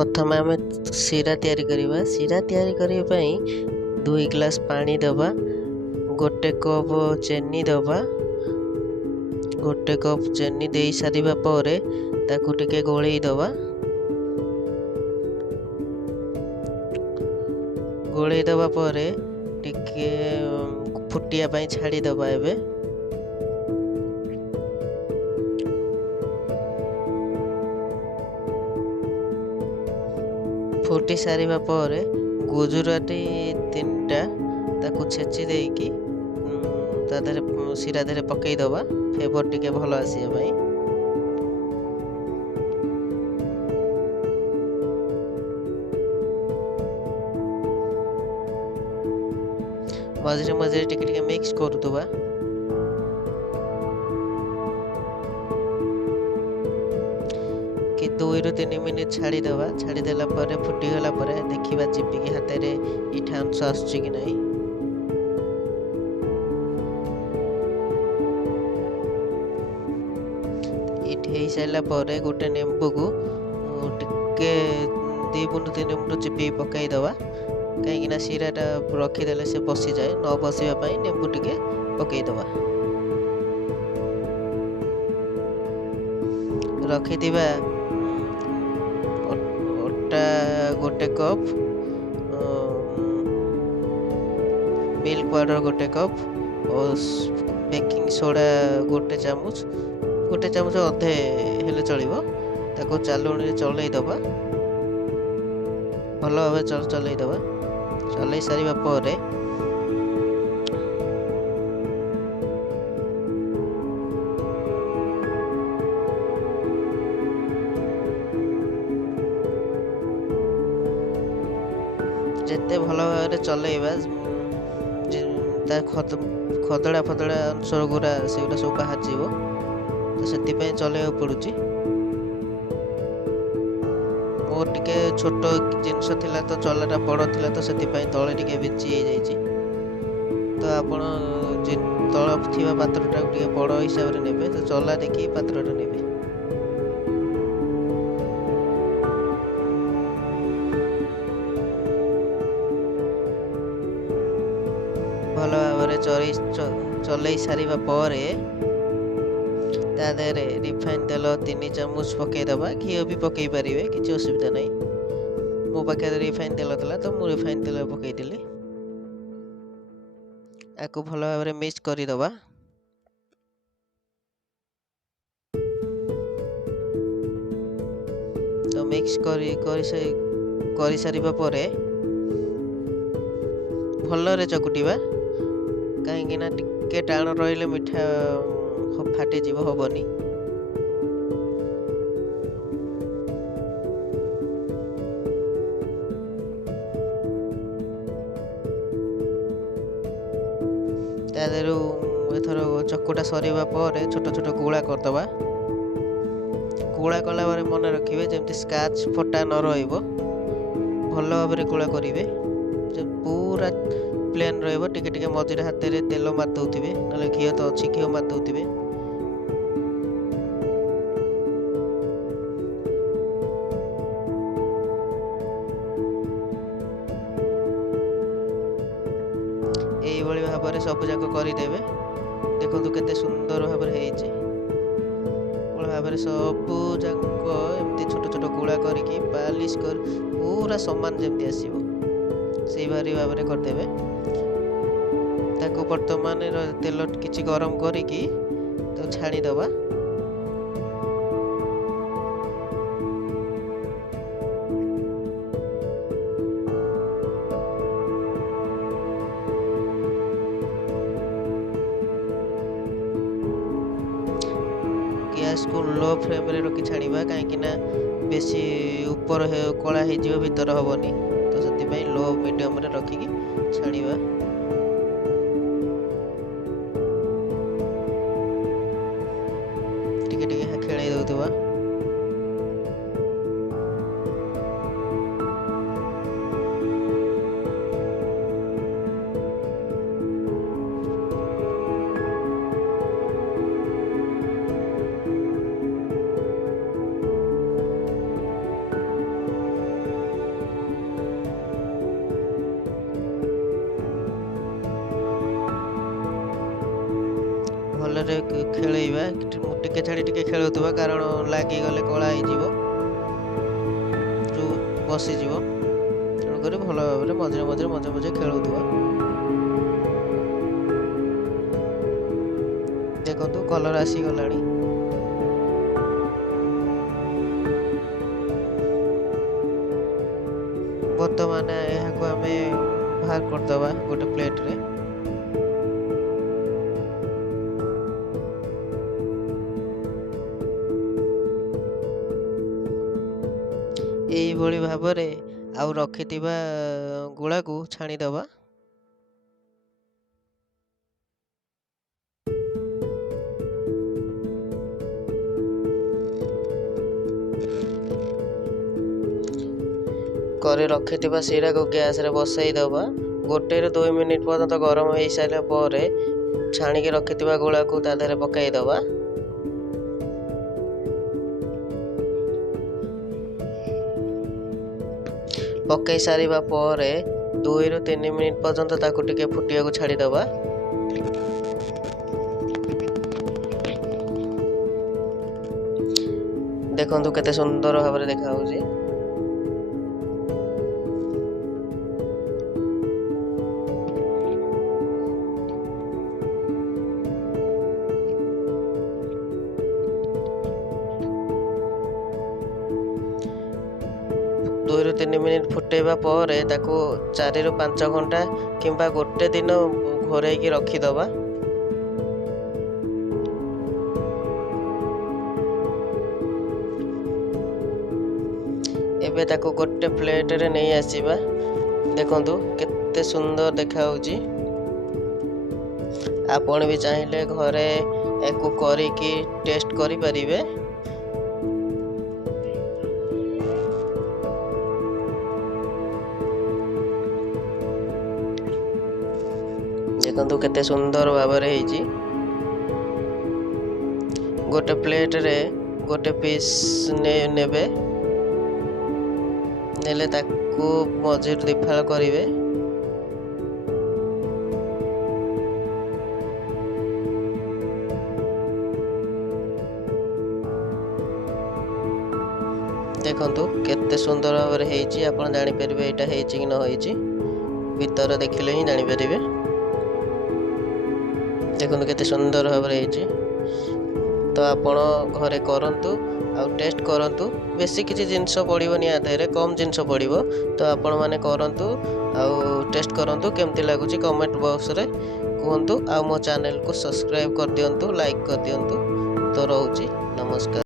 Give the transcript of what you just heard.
प्रथम आम सीरा तैयारी करवा। सीरा तैयारी करने पाई 2 गिलास पानी दबा, 1 कप चीनी दबा। 1 कप चीनी दे सारिबा परे ताकू टिके गोलई दबा। गोलई दबा परे टिके फुटिया पाई छाड़ी दबा। एबे फुटी सारिबा परे गुजुराती 3टा ताकू छेची देकी ता देहरे सीरा देहरे पकई दबा। फ्लेवर टिके भल आसिया पाई। मझे मझे टिके टिके मिक्स करदुबा। कि 2 ରୁ 3 मिनिट छाड़ी दबा। छाड़ी देला परे फुटी गला परे देखिबा चिपिकी हाथ रे इठा अंश आसुची कि नहीं। इठ हे साइला परे गोटे नेंबू को टिके 2 बुंद 3 बुंद चिपी पकाई दबा। कहीं ना सीराटा रखीदे से बसी जाए, न बसवाई नेंबू टिके पकई दबा। रखिथिबा अटा 1 कप, मिल्क पाउडर 1 कप और बेकिंग सोडा 1 चामच। 1 चामच अधे हेले चलिबो। ताको चालुणी चलई दबा। भल भाव चलई दबा। चलई सारिबा परे जेते भल भाव चलैबा खदड़ा फदड़ा अंश गुरा से सब बाहर जीव, तो से चलैया पड़ुची। मोर टिके छोट जिनस थिला तो चलाटा बड़ थिला तो से तले टिके बिची हो जाइए। तो आपण तल थिबा पात्रटा टिके बड़ हिसाब रे नेबे, तो चला देखि पात्रटा नेबे। भल भाव चलई सारिबा परे ता देहरे रिफाइन तेल 3 चामच पकई दबा। घी भी पकई पारे, किसी असुविधा नहीं। मो पाखे रिफाइन तेल था तो मु रिफाइन तेल पकईली। आपको भल भाव मिक्स करदबा। तो मिक्स कर सारिबा परे भलरे चकुटिबा। कहीं ना टिके टाण रहिले मिठा फाटी जीव हबनी। एथर चकुटा सरिबा परे छोट छोट गुला करदबा। गुला कला बारे मन रखिए जमती स्काच फटा न रहिबो। भल भाव गुला करिवे। पूरा प्लेन रहिबो। टिके टिके मझे हाथ रे तेल मार दउथिबे, नले घी तो अच्छी घी मार दउथिबे। एई भली भाव रे सब जाक करिदेबे। देखंतु केते सुंदर भाव रे हेइचे। भल भाव रे सब जाक एमती छोट छोट गुला करिकी पालिश कर पूरा समान जेमती आसीबो से भारी भाव रे करदेबे। ताको वर्तमान तेल किछि गरम करिकी तो छाणी दबा। गैस को लो फ्लेम रे रखी छाणीबा, कहीं बेसी ऊपर कला हो भीतर हबनी। तो से लो मीडियम रे रखिकी छाणीबा। टिके टिके खेलाई दउथबा। ଟିକେ ଛାଡ଼ି ଟିକେ ଖେଳୁଥିବା, କାରଣ ଲାଗିଗଲେ କଳା ହେଇଯିବ, ଯେଉଁ ବସିଯିବ। ତେଣୁକରି ଭଲ ଭାବରେ ମଝିରେ ମଝିରେ ଖେଳୁଥିବା। ଦେଖନ୍ତୁ କଲର୍ ଆସିଗଲାଣି। ବର୍ତ୍ତମାନ ଏହାକୁ ଆମେ ବାହାର କରିଦେବା ଗୋଟେ ପ୍ଲେଟ୍ରେ। ଏଇଭଳି ଭାବରେ ଆଉ ରଖିଥିବା ଗୁଳାକୁ ଛାଣିଦେବା। କରି ରଖିଥିବା ସିରାକୁ ଗ୍ୟାସରେ ବସାଇ ଦେବା। 1 ରୁ 2 ମିନିଟ୍ ପର୍ଯ୍ୟନ୍ତ ଗରମ ହେଇସାରିଲା ପରେ ଛାଣିକି ରଖିଥିବା ଗୁଳାକୁ ତା ଦେହରେ ପକାଇଦେବା। ପକାଇ ସାରିବା ପରେ 2 ରୁ 3 ମିନିଟ୍ ପର୍ଯ୍ୟନ୍ତ ତାକୁ ଟିକେ ଫୁଟିବାକୁ ଛାଡ଼ିଦେବା। ଦେଖନ୍ତୁ କେତେ ସୁନ୍ଦର ଭାବରେ ଦେଖାଯାଉଛି। ଦୁଇ ରୁ 3 ମିନିଟ୍ ଫୁଟେଇବା ପରେ ତାକୁ 4 ରୁ 5 ଘଣ୍ଟା କିମ୍ବା ଗୋଟେ ଦିନ ଘୋରେଇକି ରଖିଦେବା। ଏବେ ତାକୁ ଗୋଟେ ପ୍ଲେଟରେ ନେଇ ଆସିବା। ଦେଖନ୍ତୁ କେତେ ସୁନ୍ଦର ଦେଖାଯାଉଛି। ଆପଣ ବି ଚାହିଁଲେ ଘରେ ୟାକୁ କରିକି ଟେଷ୍ଟ କରିପାରିବେ। ଦେଖନ୍ତୁ କେତେ ସୁନ୍ଦର ଭାବରେ ହେଇଛି। ଗୋଟେ ପ୍ଲେଟରେ ଗୋଟେ ପିସ୍ ନେବେ, ନେଲେ ତାକୁ ମଝିରୁ 2 ଫାଳ କରିବେ। ଦେଖନ୍ତୁ କେତେ ସୁନ୍ଦର ଭାବରେ ହେଇଛି। ଆପଣ ଜାଣିପାରିବେ ଏଇଟା ହେଇଛି କି ନ ହେଇଛି, ଭିତର ଦେଖିଲେ ହିଁ ଜାଣିପାରିବେ। ଦେଖନ୍ତୁ କେତେ ସୁନ୍ଦର ଭାବରେ ହେଇଛି। ତ ଆପଣ ଘରେ କରନ୍ତୁ ଆଉ ଟେଷ୍ଟ କରନ୍ତୁ। ବେଶୀ କିଛି ଜିନିଷ ପଡ଼ିବନି, ୟା ଦେହରେ କମ୍ ଜିନିଷ ପଡ଼ିବ। ତ ଆପଣମାନେ କରନ୍ତୁ ଆଉ ଟେଷ୍ଟ କରନ୍ତୁ, କେମିତି ଲାଗୁଛି କମେଣ୍ଟ ବକ୍ସରେ କୁହନ୍ତୁ। ଆଉ ମୋ ଚ୍ୟାନେଲକୁ ସବସ୍କ୍ରାଇବ୍ କରିଦିଅନ୍ତୁ, ଲାଇକ୍ କରିଦିଅନ୍ତୁ। ତ ରହୁଛି, ନମସ୍କାର।